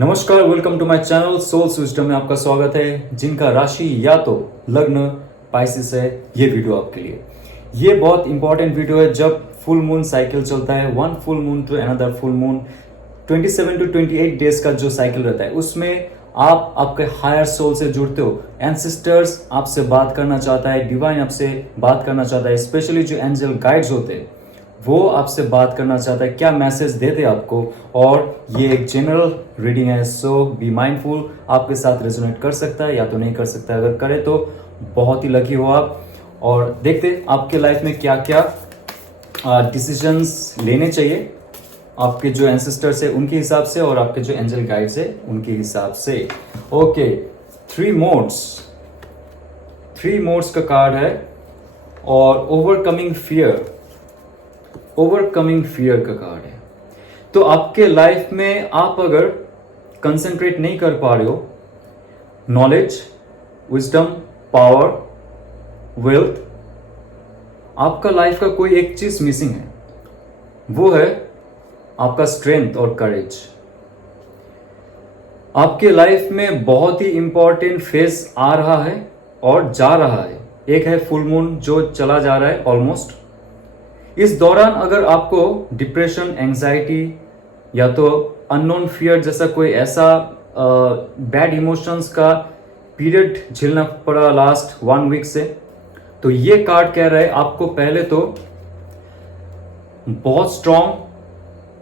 नमस्कार, welcome to my channel Soul System में आपका स्वागत है। जिनका राशि या तो लग्न पाइसिस है, ये वीडियो आपके लिए। ये बहुत इंपॉर्टेंट वीडियो है। जब फुल मून साइकिल चलता है, one full moon to another full moon, 27 to 28 days का जो साइकिल रहता है, उसमें आप आपके हायर सोल से जुड़ते हो। एंसेस्टर्स आपसे बात करना चाहता है, डिवाइन आपसे बात करना चाहता है, स्पेशली जो एंजल गाइड्स होते हैं वो आपसे बात करना चाहता है, क्या मैसेज देते आपको। और ये एक जनरल रीडिंग है, सो बी माइंडफुल। आपके साथ रेजोनेट कर सकता है या तो नहीं कर सकता है। अगर करे तो बहुत ही लकी हो आप। और देखते आपके लाइफ में क्या क्या डिसीजंस लेने चाहिए आपके जो एंसेस्टर्स है उनके हिसाब से और आपके जो एंजल गाइड्स है उनके हिसाब से। ओके, थ्री मोड्स का कार्ड है और ओवरकमिंग फियर का कार्ड है। तो आपके लाइफ में आप अगर कंसंट्रेट नहीं कर पा रहे हो, नॉलेज, विजडम, पावर, वेल्थ, आपका लाइफ का कोई एक चीज मिसिंग है, वो है आपका स्ट्रेंथ और करेज। आपके लाइफ में बहुत ही इंपॉर्टेंट फेज आ रहा है और जा रहा है। एक है फुल मून जो चला जा रहा है ऑलमोस्ट। इस दौरान अगर आपको डिप्रेशन, एंजाइटी या तो अननोन फियर जैसा कोई ऐसा बैड इमोशंस का पीरियड झेलना पड़ा लास्ट 1 वीक से, तो ये कार्ड कह रहा है आपको पहले तो बहुत स्ट्रांग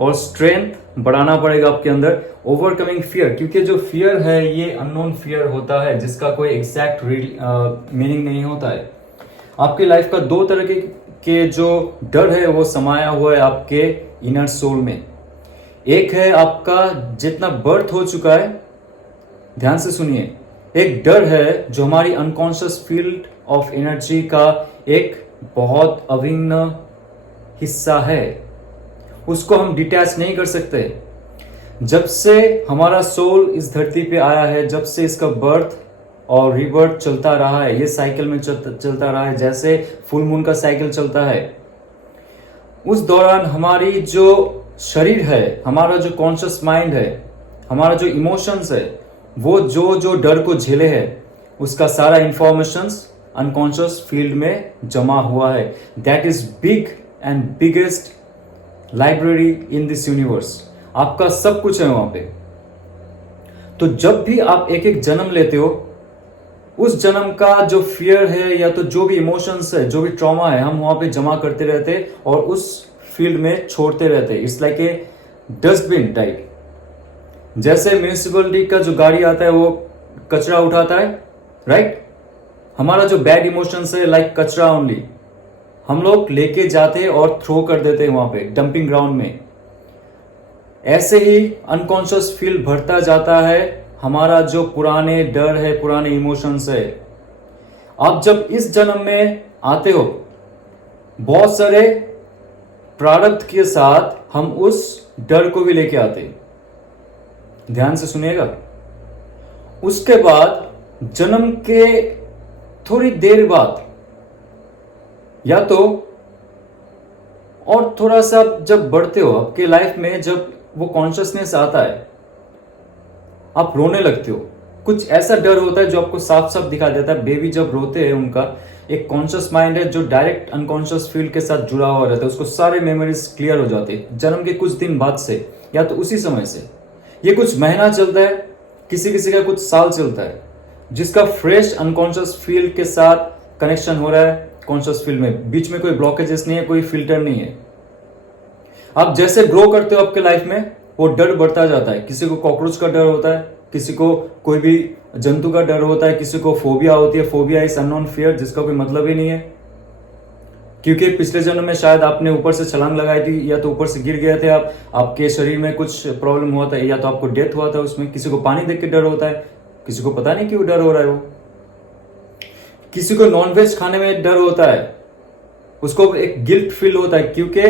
और स्ट्रेंथ बढ़ाना पड़ेगा आपके अंदर। ओवरकमिंग फियर, क्योंकि जो फियर है ये अननोन फियर होता है जिसका कोई एग्जैक्ट मीनिंग नहीं होता है। आपकी लाइफ का दो तरह के जो डर है वो समाया हुआ है आपके इनर सोल में। एक है आपका जितना बर्थ हो चुका है, ध्यान से सुनिए। एक डर है जो हमारी अनकॉन्शियस फील्ड ऑफ एनर्जी का एक बहुत अभिन्न हिस्सा है, उसको हम डिटैच नहीं कर सकते। जब से हमारा सोल इस धरती पे आया है, जब से इसका बर्थ और रिबर्थ चलता रहा है, ये साइकिल में चलता रहा है, जैसे फुल मून का साइकिल चलता है, उस दौरान हमारी जो शरीर है, हमारा जो कॉन्शियस माइंड है, हमारा जो इमोशंस है, वो जो डर को झेले है, उसका सारा इंफॉर्मेशंस अनकॉन्शियस फील्ड में जमा हुआ है। That is big and biggest library in this universe. आपका सब कुछ है वहां पे। तो जब भी आप एक एक जन्म लेते हो, उस जन्म का जो फियर है या तो जो भी इमोशंस है, जो भी ट्रॉमा है, हम वहां पे जमा करते रहते और उस फील्ड में छोड़ते रहते। It's like a dustbin type. जैसे म्यूनिसिपलिटी का जो गाड़ी आता है वो कचरा उठाता है, राइट? हमारा जो बैड इमोशंस है लाइक कचरा ओनली, हम लोग लेके जाते और थ्रो कर देते हैं वहां पे डंपिंग ग्राउंड में। ऐसे ही अनकॉन्शियस फील भरता जाता है हमारा जो पुराने डर है, पुराने इमोशंस है। आप जब इस जन्म में आते हो, बहुत सारे प्रारब्ध के साथ हम उस डर को भी लेके आते हैं। ध्यान से सुनिएगा। उसके बाद जन्म के थोड़ी देर बाद या तो और थोड़ा सा जब बढ़ते हो आपके लाइफ में, जब वो कॉन्शियसनेस आता है, आप रोने लगते हो। कुछ ऐसा डर होता है जो आपको साफ साफ दिखा देता है। बेबी जब रोते हैं, उनका एक कॉन्शियस माइंड है जो डायरेक्ट अनकॉन्शियस फील्ड के साथ जुड़ा हुआ रहता है, उसको सारे मेमोरीज क्लियर हो जाते हैं जन्म के कुछ दिन बाद से या तो उसी समय से। ये कुछ महीना चलता है, किसी किसी का कुछ साल चलता है, जिसका फ्रेश अनकॉन्शियस फील्ड के साथ कनेक्शन हो रहा है कॉन्शियस फील्ड में। बीच में कोई ब्लॉकेजेस नहीं है, कोई फिल्टर नहीं है। आप जैसे ग्रो करते हो आपके लाइफ में, वो डर बढ़ता जाता है। किसी को कॉकरोच का डर होता है, किसी को कोई भी जंतु का डर होता है, किसी को फोबिया होती है। फोबिया इज अननोन फियर, जिसका कोई मतलब ही नहीं है, क्योंकि पिछले जन्म में शायद आपने ऊपर से छलांग लगाई थी या तो ऊपर से गिर गए थे आप, आपके शरीर में कुछ प्रॉब्लम हुआ था या तो आपको डेथ हुआ था उसमें। किसी को पानी देख के डर होता है, किसी को पता नहीं क्यों डर हो रहा है। वो किसी को नॉनवेज खाने में डर होता है, उसको एक गिल्ट फील होता है, क्योंकि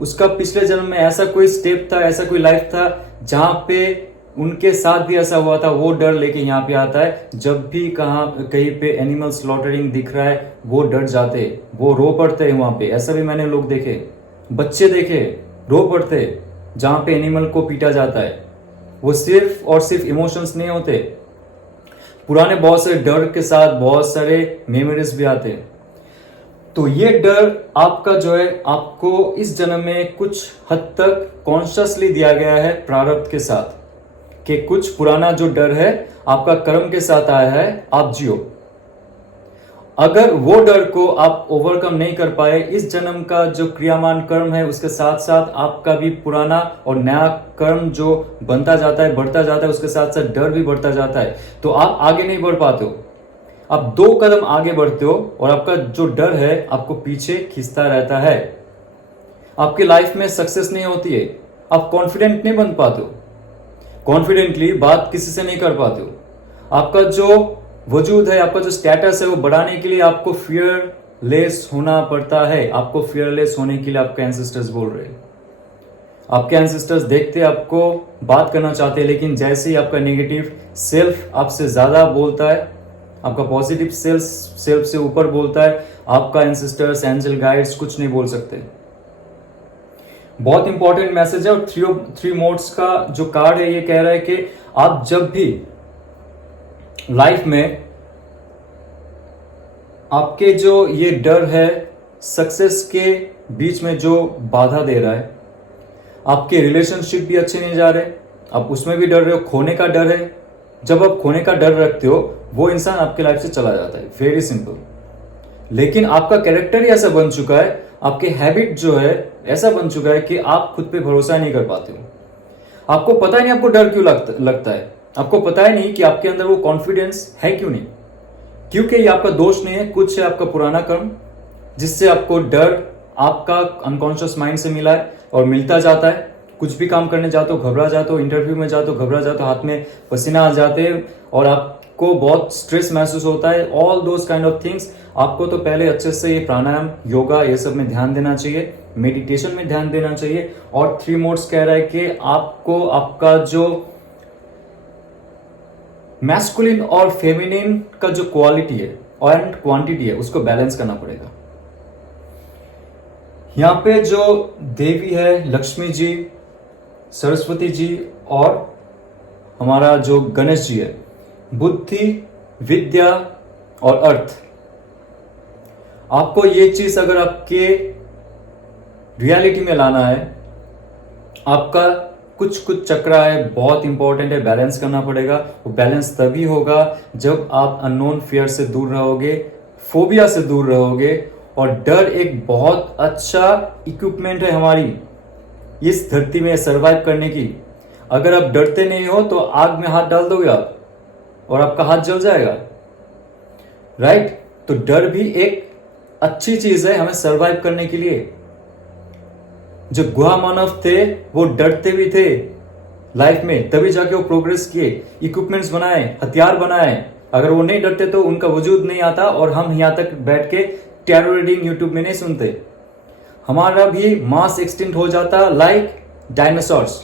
उसका पिछले जन्म में ऐसा कोई स्टेप था, ऐसा कोई लाइफ था जहां पे उनके साथ भी ऐसा हुआ था। वो डर लेके यहाँ पे आता है। जब भी कहीं पे एनिमल स्लॉटरिंग दिख रहा है, वो डर जाते, वो रो पड़ते हैं वहां पे। ऐसा भी मैंने लोग देखे, बच्चे देखे रो पड़ते जहां पे एनिमल को पीटा जाता है। वो सिर्फ और सिर्फ इमोशंस नहीं होते, पुराने बहुत सारे डर के साथ बहुत सारे मेमोरीज भी आते हैं। तो ये डर आपका जो है आपको इस जन्म में कुछ हद तक कॉन्शियसली दिया गया है प्रारब्ध के साथ, कि कुछ पुराना जो डर है आपका कर्म के साथ आया है, आप जियो। अगर वो डर को आप ओवरकम नहीं कर पाए, इस जन्म का जो क्रियामान कर्म है उसके साथ साथ आपका भी पुराना और नया कर्म जो बनता जाता है, बढ़ता जाता है, उसके साथ साथ डर भी बढ़ता जाता है, तो आप आगे नहीं बढ़ पाते हो। आप 2 कदम आगे बढ़ते हो और आपका जो डर है आपको पीछे खींचता रहता है। आपकी लाइफ में सक्सेस नहीं होती है, आप कॉन्फिडेंट नहीं बन पाते हो, कॉन्फिडेंटली बात किसी से नहीं कर पाते हो। आपका जो वजूद है, आपका जो स्टेटस है वो बढ़ाने के लिए आपको फियरलेस होना पड़ता है। आपको फियरलेस होने के लिए आपके एंसेस्टर्स बोल रहे हैं। आपके एंसेस्टर्स देखते आपको बात करना चाहते हैं, लेकिन जैसे ही आपका नेगेटिव सेल्फ आपसे ज्यादा बोलता है, आपका पॉजिटिव सेल्फ से ऊपर बोलता है, आपका एंसेस्टर्स, एंजल गाइड्स कुछ नहीं बोल सकते। बहुत इंपॉर्टेंट मैसेज है। और थ्री मोड्स का जो कार्ड है ये कह रहा है कि आप जब भी लाइफ में आपके जो ये डर है सक्सेस के बीच में जो बाधा दे रहा है, आपके रिलेशनशिप भी अच्छे नहीं जा रहे, आप उसमें भी डर रहे हो, खोने का डर है। जब आप खोने का डर रखते हो वो इंसान आपके लाइफ से चला जाता है, वेरी सिंपल। लेकिन आपका कैरेक्टर ही ऐसा बन चुका है, आपके हैबिट जो है ऐसा बन चुका है कि आप खुद पे भरोसा नहीं कर पाते हो। आपको पता ही नहीं आपको डर क्यों लगता है, आपको पता ही नहीं कि आपके अंदर वो कॉन्फिडेंस है क्यों नहीं। क्योंकि ये आपका दोष नहीं है, कुछ है आपका पुराना कर्म जिससे आपको डर आपका अनकॉन्शियस माइंड से मिला है और मिलता जाता है। कुछ भी काम करने जाते हो घबरा जाते हो, इंटरव्यू में जाते हो घबरा जाते हो, हाथ में पसीना आ जाते हैं और आपको बहुत स्ट्रेस महसूस होता है। All those kind of things आपको तो पहले अच्छे से ये प्राणायाम, योगा, ये सब में ध्यान देना चाहिए, मेडिटेशन में ध्यान देना चाहिए। और 3 मोड्स कह रहा है कि आपको आपका जो मैस्कुलिन और फेमिनिन का जो क्वालिटी है और क्वांटिटी है उसको बैलेंस करना पड़ेगा। यहां पे जो देवी है लक्ष्मी जी, सरस्वती जी और हमारा जो गणेश जी है, बुद्धि, विद्या और अर्थ। आपको ये चीज अगर आपके रियलिटी में लाना है, आपका कुछ चक्र है बहुत इंपॉर्टेंट है, बैलेंस करना पड़ेगा। वो बैलेंस तभी होगा जब आप अननोन फियर से दूर रहोगे, फोबिया से दूर रहोगे। और डर एक बहुत अच्छा इक्विपमेंट है हमारी इस धरती में सरवाइव करने की। अगर आप डरते नहीं हो तो आग में हाथ डाल दोगे आप और आपका हाथ जल जाएगा, राइट। तो डर भी एक अच्छी चीज है हमें सरवाइव करने के लिए। जो गुहा मानव थे वो डरते भी थे लाइफ में, तभी जाके वो प्रोग्रेस किए, इक्विपमेंट्स बनाए, हथियार बनाए। अगर वो नहीं डरते तो उनका वजूद नहीं आता और हम यहां तक बैठ के टैरो रीडिंग यूट्यूब में नहीं सुनते। हमारा भी मास एक्सटिंक्ट हो जाता लाइक डायनासोर्स,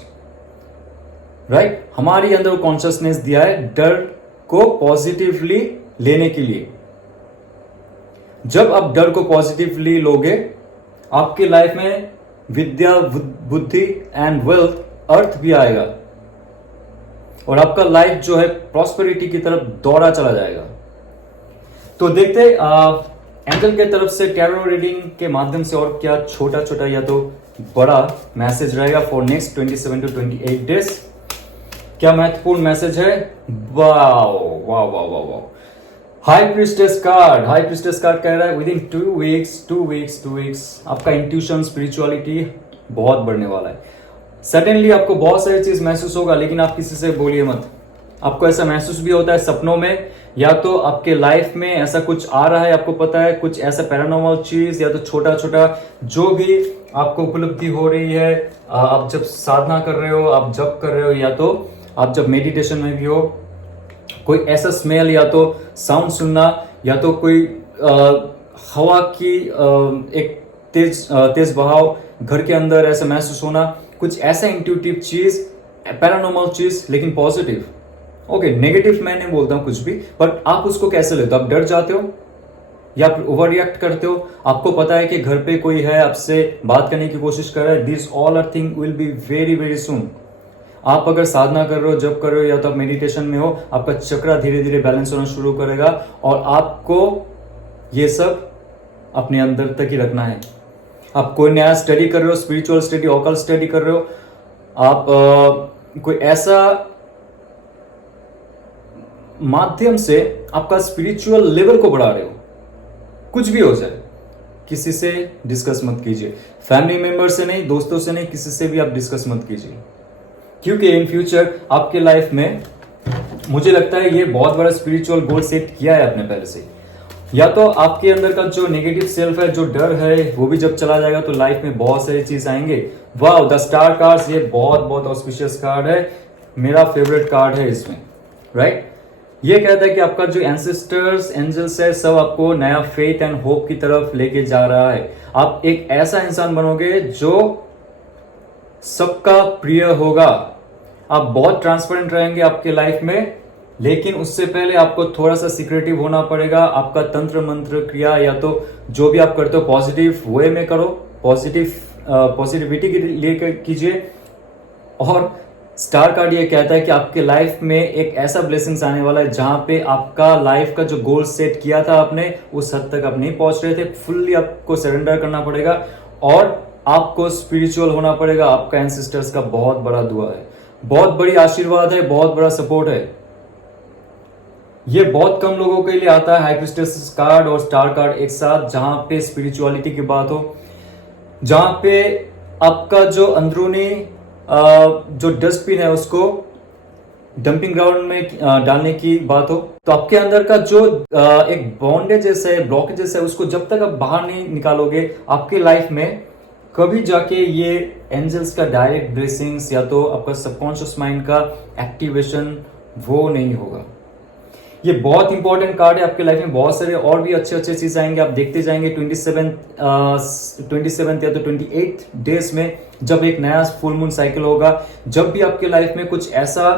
राइट। हमारी अंदर वो कॉन्शियसनेस दिया है डर को पॉजिटिवली लेने के लिए। जब आप डर को पॉजिटिवली लोगे, आपकी लाइफ में विद्या, बुद्धि एंड वेल्थ, अर्थ भी आएगा और आपका लाइफ जो है प्रॉस्पेरिटी की तरफ दौड़ा चला जाएगा। तो देखते एंजल के तरफ से टैरो रीडिंग के माध्यम से और क्या छोटा छोटा या तो बड़ा मैसेज रहेगा फॉर नेक्स्ट 27 to 28 डेज। क्या महत्वपूर्ण मैसेज है, wow wow wow wow wow. High priestess card कह रहा है विद इन 2 वीक्स आपका इंट्यूशन, स्पिरिचुअलिटी बहुत बढ़ने वाला है। सडनली आपको बहुत सारी चीज महसूस होगा, लेकिन आप किसी से बोलिए मत। आपको ऐसा महसूस भी होता है सपनों में, या तो आपके लाइफ में ऐसा कुछ आ रहा है, आपको पता है कुछ ऐसा पैरानॉर्मल चीज, या तो छोटा छोटा जो भी आपको उपलब्धि हो रही है, आप जब साधना कर रहे हो, आप जप कर रहे हो, या तो आप जब मेडिटेशन में भी हो, कोई ऐसा स्मेल या तो साउंड सुनना, या तो कोई हवा की एक तेज बहाव घर के अंदर ऐसा महसूस होना, कुछ ऐसा इंट्यूटिव चीज, पैरानॉर्मल चीज, लेकिन पॉजिटिव। ओके, नेगेटिव मैं नहीं बोलता हूं कुछ भी, पर आप उसको कैसे लेते हो? आप डर जाते हो या ओवर रिएक्ट करते हो? आपको पता है कि घर पे कोई है, आपसे बात करने की कोशिश कर रहा है, this all are thing will be very very soon. आप अगर साधना कर रहे हो, जप कर रहे हो या तो आप मेडिटेशन में हो, आपका चक्रा धीरे धीरे बैलेंस होना शुरू करेगा और आपको ये सब अपने अंदर तक ही रखना है। आप कोई नया स्टडी कर रहे हो, स्पिरिचुअल स्टडी, ऑकल्ट स्टडी कर रहे हो, आप कोई ऐसा माध्यम से आपका स्पिरिचुअल लेवल को बढ़ा रहे हो, कुछ भी हो जाए, किसी से डिस्कस मत कीजिए। फैमिली मेंबर से नहीं, दोस्तों से नहीं, किसी से भी आप डिस्कस मत कीजिए, क्योंकि इन फ्यूचर आपके लाइफ में मुझे लगता है ये बहुत बड़ा स्पिरिचुअल गोल सेट किया है आपने पहले से। या तो आपके अंदर का जो नेगेटिव सेल्फ है, जो डर है, वो भी जब चला जाएगा तो लाइफ में बहुत सारी चीज आएंगे। वाह, द स्टार कार्ड्स, ये बहुत बहुत ऑस्पिशियस कार्ड है, मेरा फेवरेट कार्ड है इसमें, राइट। ये कहता है कि आपका जो एंसेस्टर्स, एंजल्स है, सब आपको नया फेथ एंड होप की तरफ लेके जा रहा है। आप एक ऐसा इंसान बनोगे जो सबका प्रिय होगा। आप बहुत ट्रांसपेरेंट रहेंगे आपके लाइफ में, लेकिन उससे पहले आपको थोड़ा सा सीक्रेटिव होना पड़ेगा। आपका तंत्र मंत्र क्रिया या तो जो भी आप करते हो पॉजिटिव वे में करो, पॉजिटिविटी के लिए कीजिए। और स्टार कार्ड ये कहता है कि आपके लाइफ में एक ऐसा ब्लेसिंग्स आने वाला है जहां पे आपका लाइफ का जो गोल सेट किया था आपने, उस हद तक आप नहीं पहुंच रहे थे। फुल्ली आपको सरेंडर करना पड़ेगा और आपको स्पिरिचुअल होना पड़ेगा। आपका एंसेस्टर्स का बहुत बड़ा दुआ है, बहुत बड़ी आशीर्वाद है, बहुत बड़ा सपोर्ट है। ये बहुत कम लोगों के लिए आता है, हाई प्रीस्टेस कार्ड और स्टार कार्ड एक साथ, जहां पे स्पिरिचुअलिटी की बात हो, जहां पे आपका जो अंदरूनी जो डस्टबिन है उसको डंपिंग ग्राउंड में डालने की बात हो। तो आपके अंदर का जो एक बॉन्डेज है, ब्लॉकेजेस है, उसको जब तक आप बाहर नहीं निकालोगे, आपके लाइफ में कभी जाके ये एंजल्स का डायरेक्ट ब्लेसिंग्स या तो आपका सबकॉन्शियस माइंड का एक्टिवेशन वो नहीं होगा। ये बहुत इंपॉर्टेंट कार्ड है आपके लाइफ में। बहुत सारे और भी अच्छे अच्छे चीज आएंगे, आप देखते जाएंगे। 27 या तो 28 डेज में जब एक नया फुल मून साइकिल होगा, जब भी आपके लाइफ में कुछ ऐसा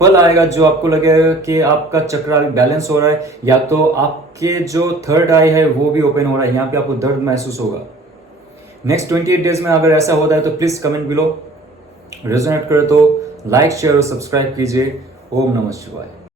पल आएगा जो आपको लगेगा कि आपका चक्र बैलेंस हो रहा है, या तो आपके जो थर्ड आई है वो भी ओपन हो रहा है, यहाँ पे आपको दर्द महसूस होगा। नेक्स्ट 28 डेज में अगर ऐसा होता है तो प्लीज कमेंट बिलो। रेजोनेट करे तो लाइक, शेयर और सब्सक्राइब कीजिए। ओम नमः शिवाय।